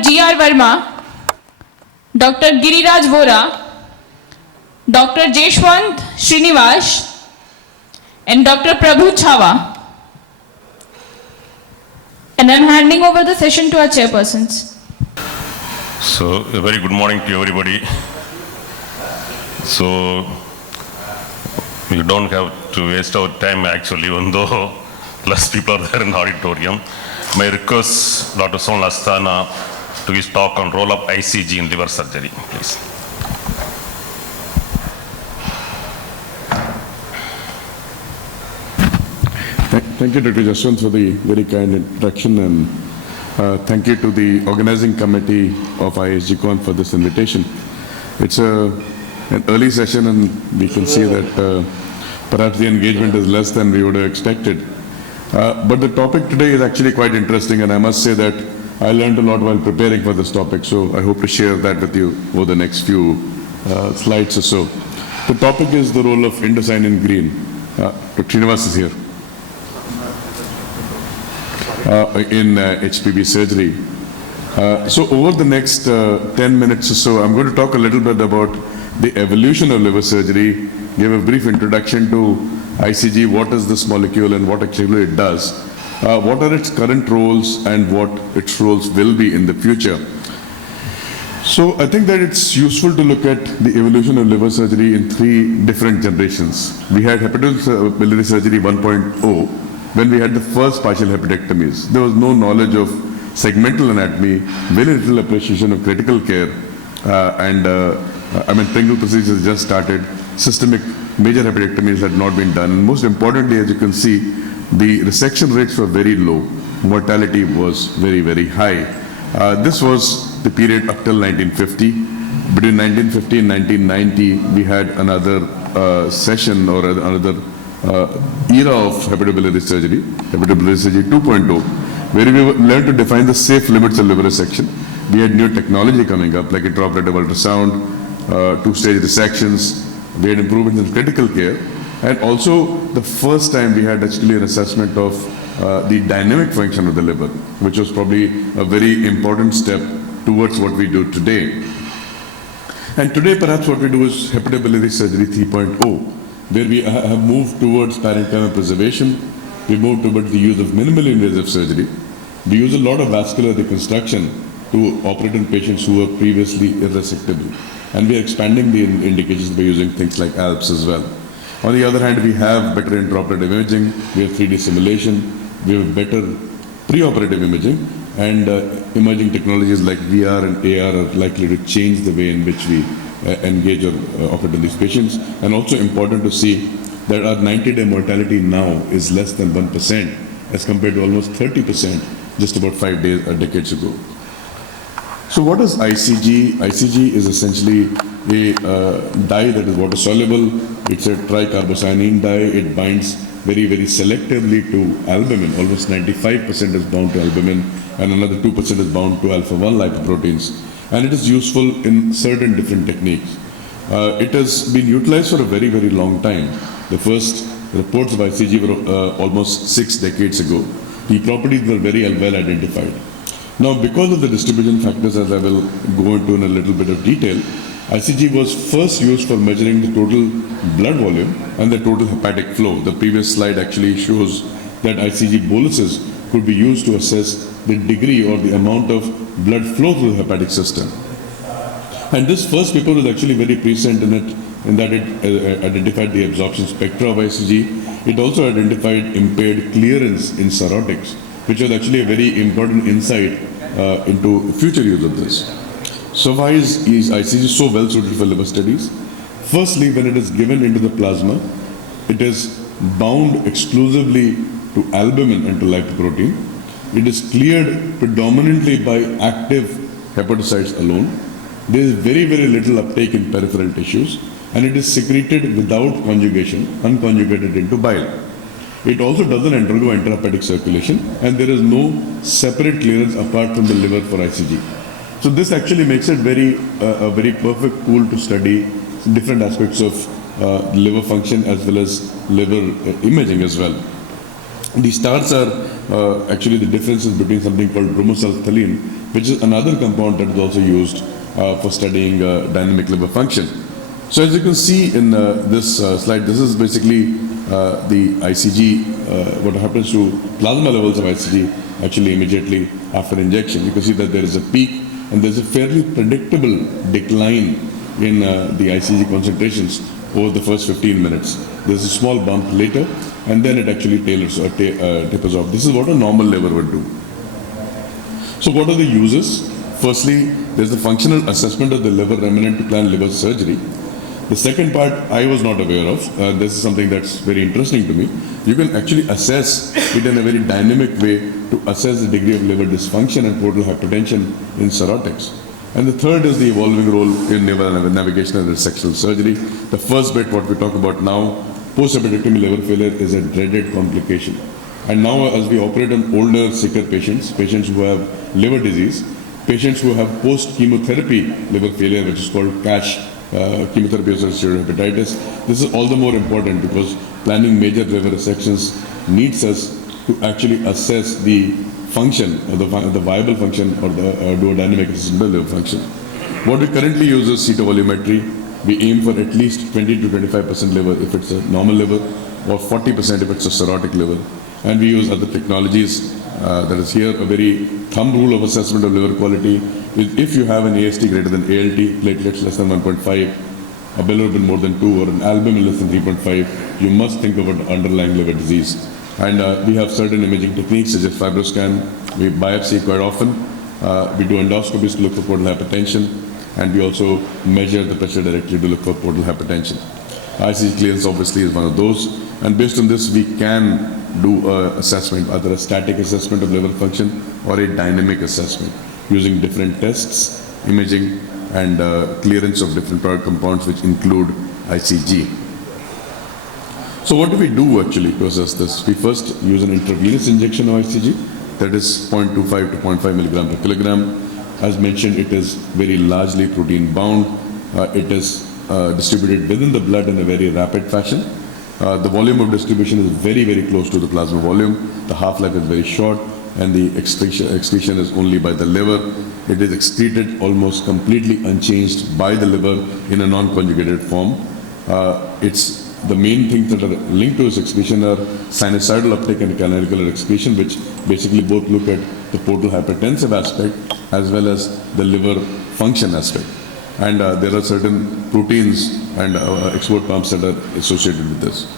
G.R. Verma, Dr. Giriraj Vora, Dr. Jeswanth Srinivas, and Dr. Prabhu Chava. And I'm handing over the session to our chairpersons. So, a very good morning to everybody. So, you don't have to waste our time actually, even though less people are there in the auditorium. May I request Dr. Sonal Asthana to his talk on role of ICG in liver surgery, please. Thank you, Dr. Jeswanth, for the very kind introduction, and thank you to the organizing committee of IASGCON for this invitation. It's an early session, and we can see that perhaps the engagement is less than we would have expected. But the topic today is actually quite interesting, and I must say that I learned a lot while preparing for this topic, so I hope to share that with you over the next few slides or so. The topic is the role of indocyanine green. Dr. Srinivas is here. In HPB surgery. So over the next 10 minutes or so, I'm going to talk a little bit about the evolution of liver surgery, give a brief introduction to ICG, what is this molecule and what actually it does, what are its current roles and what its roles will be in the future. So I think that it's useful to look at the evolution of liver surgery in three different generations. We had hepatobiliary surgery 1.0, when we had the first partial hepatectomies. There was no knowledge of segmental anatomy, very little appreciation of critical care, Pringle procedures just started, systemic major hepatectomies had not been done. And most importantly, as you can see, the resection rates were very low. Mortality was very, very high. This was the period up till 1950. Between 1950 and 1990, we had another session or another era of hepatobiliary surgery 2.0, where we learned to define the safe limits of liver resection. We had new technology coming up, like intraoperative ultrasound, two-stage resections. We had improvements in critical care, and also the first time we had actually an assessment of the dynamic function of the liver, which was probably a very important step towards what we do today. And today, perhaps what we do is hepatobiliary surgery 3.0. where we have moved towards parenchyma preservation. We moved towards the use of minimally invasive surgery. We use a lot of vascular reconstruction to operate on patients who were previously irresectable. And we are expanding the indications by using things like ALPS as well. On the other hand, we have better intraoperative imaging, we have 3D simulation, we have better preoperative imaging, and emerging technologies like VR and AR are likely to change the way in which we engage or operate on these patients. And also important to see that our 90-day mortality now is less than 1% as compared to almost 30% just about 5 decades ago. So what is ICG? ICG is essentially a dye that is water soluble. It's a tricarbocyanine dye. It binds very, very selectively to albumin. Almost 95% is bound to albumin, and another 2% is bound to alpha-1 lipoproteins. And it is useful in certain different techniques. It has been utilized for a very, very long time. The first reports of ICG were almost 6 decades ago. The properties were very well identified. Now, because of the distribution factors, as I will go into in a little bit of detail, ICG was first used for measuring the total blood volume and the total hepatic flow. The previous slide actually shows that ICG boluses could be used to assess the degree or the amount of blood flow through the hepatic system. And this first paper was actually very prescient in that it identified the absorption spectra of ICG. It also identified impaired clearance in cirrhotics, which was actually a very important insight into future use of this. So why is ICG so well suited for liver studies? Firstly, when it is given into the plasma, it is bound exclusively to albumin and to lipoprotein. It is cleared predominantly by active hepatocytes alone. There is very, very little uptake in peripheral tissues, and it is secreted without conjugation, unconjugated into bile. It also doesn't undergo intrahepatic circulation, and there is no separate clearance apart from the liver for ICG. So this actually makes it a very perfect tool to study different aspects of liver function as well as liver imaging as well. The stars are actually the differences between something called bromosulfathaline, which is another compound that is also used for studying dynamic liver function. So as you can see in this slide, this is basically the ICG, what happens to plasma levels of ICG actually immediately after injection. You can see that there is a peak and there's a fairly predictable decline in the ICG concentrations over the first 15 minutes. There's a small bump later and then it actually tapers off. This is what a normal liver would do. So what are the uses? Firstly, there's the functional assessment of the liver remnant to plan liver surgery. The second part I was not aware of. This is something that's very interesting to me. You can actually assess it in a very dynamic way to assess the degree of liver dysfunction and portal hypertension in cirrhotics. And the third is the evolving role in liver navigation and resectional surgery. The first bit, what we talk about now, post-hepatectomy liver failure is a dreaded complication. And now as we operate on older, sicker patients, patients who have liver disease, patients who have post-chemotherapy liver failure, which is called CASH, chemotherapy-associated hepatitis. This is all the more important because planning major liver resections needs us to actually assess the function or the viable function or the duodynamic assessment of liver function. What we currently use is cytovolumetry. We aim for at least 20 to 25% liver if it's a normal liver or 40% if it's a cirrhotic liver. And we use other technologies. That is here a very thumb rule of assessment of liver quality is if you have an AST greater than ALT, platelets less than 1.5, a bilirubin more than 2 or an albumin less than 3.5, you must think about underlying liver disease. And we have certain imaging techniques such as fibroscan. We biopsy quite often. We do endoscopies to look for portal hypertension, and we also measure the pressure directly to look for portal hypertension. ICG clearance obviously is one of those, and based on this we can do an assessment, either a static assessment of liver function or a dynamic assessment using different tests, imaging, and clearance of different product compounds which include ICG. So what do we do actually to assess this? We first use an intravenous injection of ICG, that is 0.25 to 0.5 milligram per kilogram. As mentioned, it is very largely protein bound. It is distributed within the blood in a very rapid fashion. The volume of distribution is very, very close to the plasma volume. The half-life is very short, and the excretion is only by the liver. It is excreted almost completely unchanged by the liver in a non-conjugated form. The main things that are linked to its excretion are sinusoidal uptake and canalicular excretion, which basically both look at the portal hypertensive aspect as well as the liver function aspect. And there are certain proteins and export pumps that are associated with this.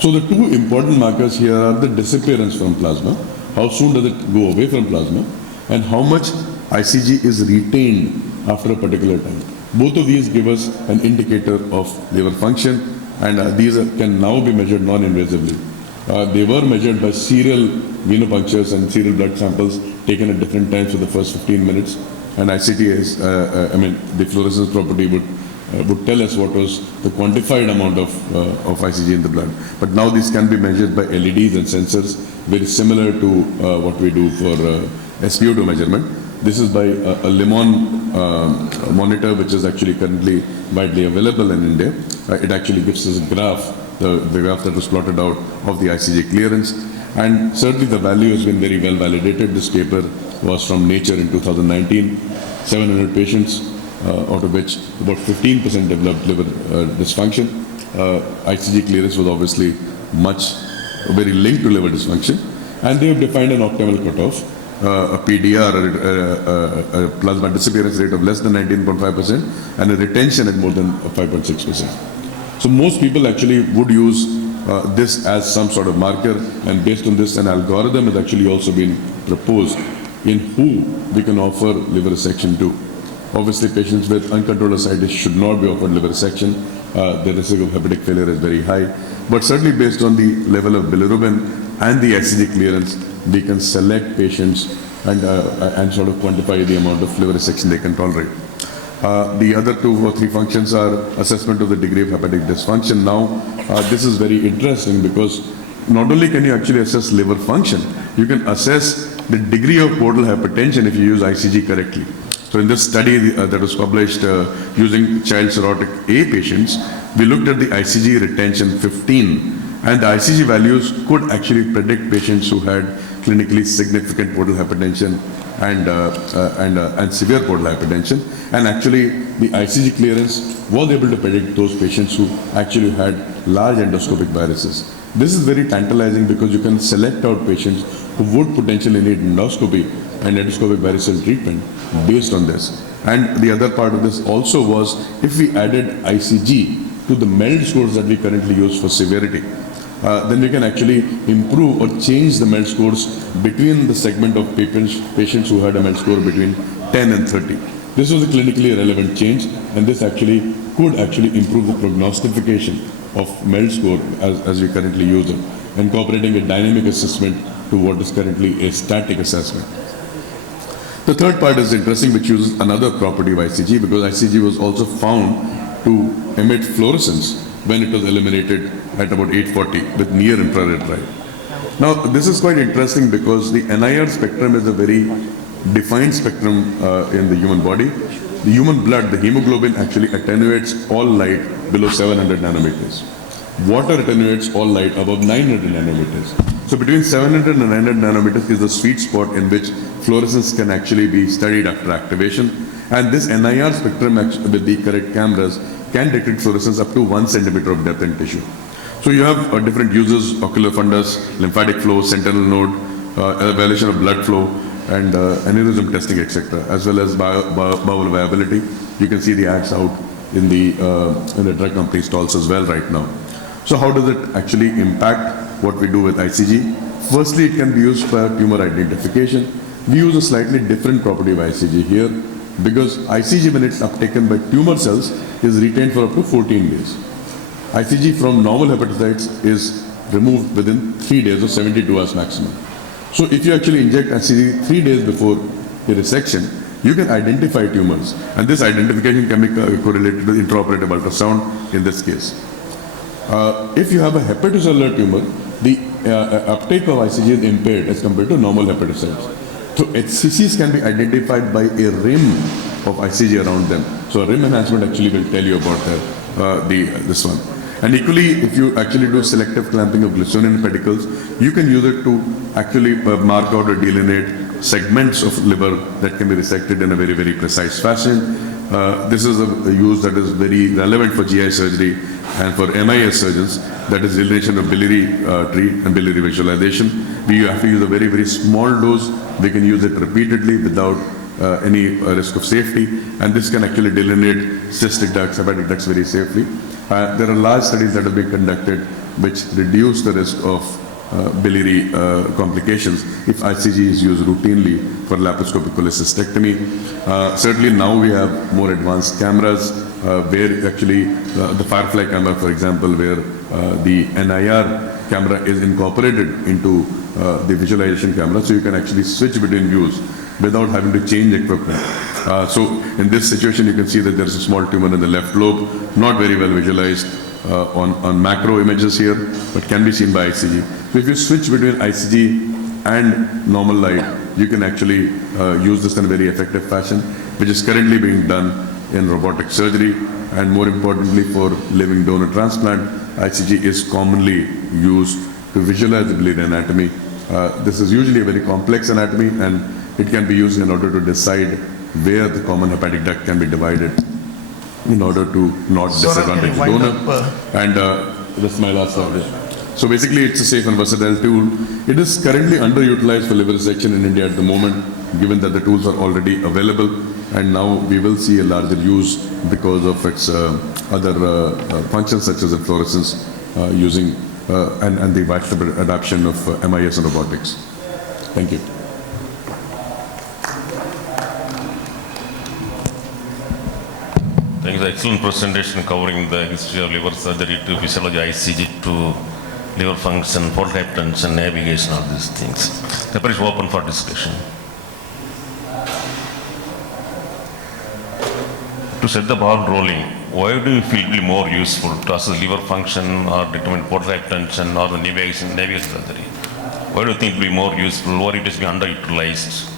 So the two important markers here are the disappearance from plasma, how soon does it go away from plasma, and how much ICG is retained after a particular time. Both of these give us an indicator of liver function, and these can now be measured non-invasively. They were measured by serial venopunctures and serial blood samples taken at different times for the first 15 minutes. And ICT is, the fluorescence property would tell us what was the quantified amount of ICG in the blood. But now these can be measured by LEDs and sensors, very similar to what we do for SpO2 measurement. This is by a Lemon monitor, which is actually currently widely available in India. It actually gives us a graph, the graph that was plotted out of the ICG clearance. And certainly the value has been very well validated. This paper was from Nature in 2019. 700 patients, out of which about 15% developed liver dysfunction. ICG clearance was obviously very linked to liver dysfunction. And they have defined an optimal cutoff, a PDR, a plasma disappearance rate of less than 19.5% and a retention at more than 5.6%. So most people actually would use this as some sort of marker, and based on this an algorithm has actually also been proposed in who we can offer liver resection to. Obviously patients with uncontrolled ascites should not be offered liver resection. The risk of hepatic failure is very high, but certainly based on the level of bilirubin and the ICG clearance, we can select patients and sort of quantify the amount of liver resection they can tolerate. The other 2 or 3 functions are assessment of the degree of hepatic dysfunction. Now, this is very interesting because not only can you actually assess liver function, you can assess the degree of portal hypertension if you use ICG correctly. So in this study that was published using child cirrhotic A patients, we looked at the ICG retention 15 And the ICG values could actually predict patients who had clinically significant portal hypertension and severe portal hypertension. And actually, the ICG clearance was able to predict those patients who actually had large endoscopic varices. This is very tantalizing because you can select out patients who would potentially need endoscopy and endoscopic varicose treatment based on this. And the other part of this also was if we added ICG to the MELD scores that we currently use for severity, then we can actually improve or change the MELD scores between the segment of patients who had a MELD score between 10 and 30. This was a clinically relevant change, and this actually could actually improve the prognostication of MELD score as we currently use it, incorporating a dynamic assessment to what is currently a static assessment. The third part is interesting, which uses another property of ICG, because ICG was also found to emit fluorescence when it was eliminated at about 840 with near infrared light. Now, this is quite interesting because the NIR spectrum is a very defined spectrum in the human body. The human blood, the hemoglobin, actually attenuates all light below 700 nanometers. Water attenuates all light above 900 nanometers. So between 700 and 900 nanometers is the sweet spot in which fluorescence can actually be studied after activation. And this NIR spectrum with the correct cameras can detect fluorescence up to 1 centimeter of depth in tissue. So you have different uses: ocular fundus, lymphatic flow, sentinel node, evaluation of blood flow, and aneurysm testing, etc., as well as bowel viability. You can see the ads out in the drug company stalls as well right now. So how does it actually impact what we do with ICG? Firstly, it can be used for tumor identification. We use a slightly different property of ICG here, because ICG, when it's uptaken by tumor cells, is retained for up to 14 days. ICG from normal hepatocytes is removed within 3 days or 72 hours maximum. So if you actually inject ICG 3 days before a resection, you can identify tumors, and this identification can be correlated with intraoperative ultrasound in this case. If you have a hepatocellular tumor, the uptake of ICG is impaired as compared to normal hepatocytes. So HCCs can be identified by a rim of ICG around them. So a rim enhancement actually will tell you about this one. And equally, if you actually do selective clamping of glycerine pedicles, you can use it to actually mark out or delineate segments of liver that can be resected in a very, very precise fashion. This is a use that is very relevant for GI surgery and for MIS surgeons, that is delineation of biliary tree and biliary visualization. We have to use a very, very small dose. We can use it repeatedly without any risk of safety, and this can actually delineate cystic ducts, hepatic ducts very safely. There are large studies that have been conducted which reduce the risk of biliary complications if ICG is used routinely for laparoscopic cholecystectomy. Certainly now we have more advanced cameras where actually the Firefly camera, for example, where the NIR camera is incorporated into the visualization camera, so you can actually switch between views without having to change equipment. So in this situation, you can see that there's a small tumor in the left lobe, not very well visualized on macro images here, but can be seen by ICG. So if you switch between ICG and normal light, you can actually use this in a very effective fashion, which is currently being done in robotic surgery, and more importantly for living donor transplant. ICG is commonly used to visualize the biliary anatomy. This is usually a very complex anatomy, and it can be used in order to decide where the common hepatic duct can be divided in order to not disadvantage the donor. And that's my last slide. So basically, it's a safe and versatile tool. It is currently underutilized for liver resection in India at the moment, given that the tools are already available, and now we will see a larger use because of its other functions such as fluorescence using and the widespread adoption of MIS and robotics. Thank you. Thank you for the excellent presentation covering the history of liver surgery to physiology, ICG to liver function, portal hypertension, navigation, all these things. The paper is open for discussion. To set the ball rolling, why do you feel it will be more useful to assess liver function or determine portal hypertension or the navigation surgery? Why do you think it will be more useful, or it is being underutilized?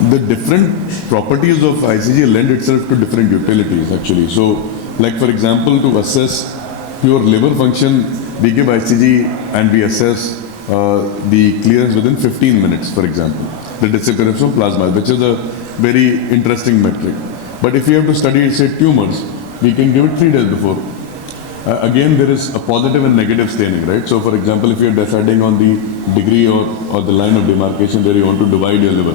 The different properties of ICG lend itself to different utilities actually. So, like for example, to assess pure liver function, we give ICG and we assess the clearance within 15 minutes, for example. The disappearance from plasma, which is a very interesting metric. But if you have to study, say, tumors, we can give it 3 days before. Again, there is a positive and negative staining, right? So, for example, if you're deciding on the degree or the line of demarcation where you want to divide your liver,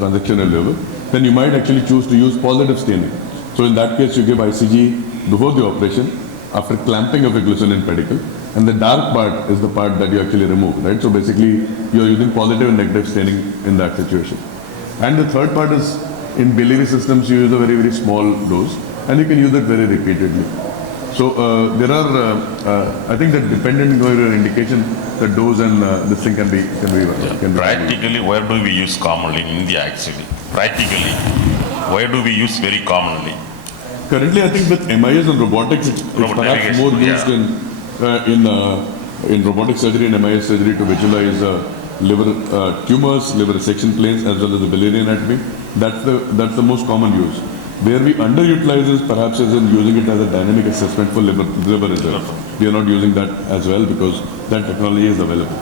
transactional liver, then you might actually choose to use positive staining. So, in that case, you give ICG before the operation, after clamping of a glycerin pedicle, and the dark part is the part that you actually remove, right? So, basically, you're using positive and negative staining in that situation. And the third part is, in biliary systems, you use a very, very small dose, and you can use it very repeatedly. So there are, I think that depending on your indication, the dose and this thing can be Practically, where do we use commonly in India actually? Practically, where do we use very commonly? Currently, I think with MIS and robotics, it's perhaps more used in robotic surgery and MIS surgery to visualize liver tumors, liver resection planes, as well as the biliary anatomy. That's the most common use. Where we underutilize is perhaps is in using it as a dynamic assessment for liver reserve. We are not using that as well because that technology is available.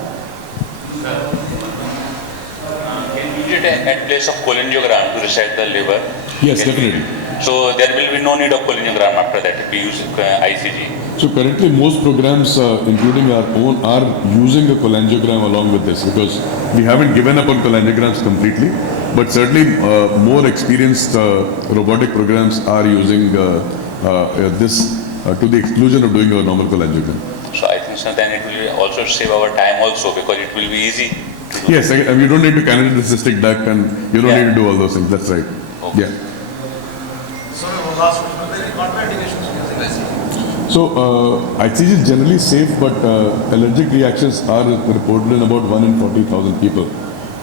Can you use it at place of cholangiogram to resect the liver? Yes, definitely. So there will be no need of cholangiogram after that if we use ICG. So currently most programs, including our own, are using a cholangiogram along with this because we haven't given up on cholangiograms completely. But certainly more experienced robotic programs are using this to the exclusion of doing a normal cholangiogram. So I think so then it will also save our time also because it will be easy. Yes, and you don't need to candidate the cystic duct and you don't need to do all those things. That's right. Okay. Yeah. So last question, are there any contraindications to using ICG? So ICG is generally safe, but allergic reactions are reported in about 1 in 40,000 people.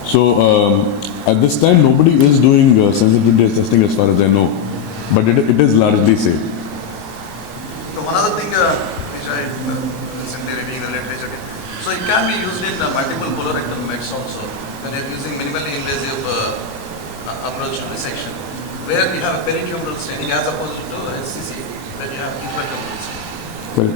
So at this time, nobody is doing sensitivity testing as far as I know, but it is largely safe. So one other thing which I recently reading the literature, so it can be used in multiple colorectal mets also when you're using minimally invasive approach to resection, where you have a peritumoral staining as opposed to SCC, where you have intratumoral staining. Correct.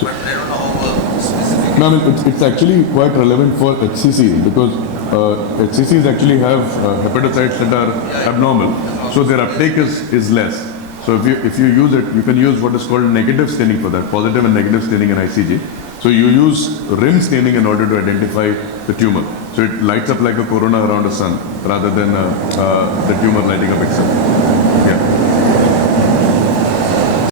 But I don't know how specific. No, I mean, it's actually quite relevant for HCC because HCCs actually have hepatocytes that are abnormal, so their uptake is less. So if you use it, you can use what is called negative staining for that, positive and negative staining in ICG. So you use rim staining in order to identify the tumor. So it lights up like a corona around a sun rather than the tumor lighting up itself. Yeah.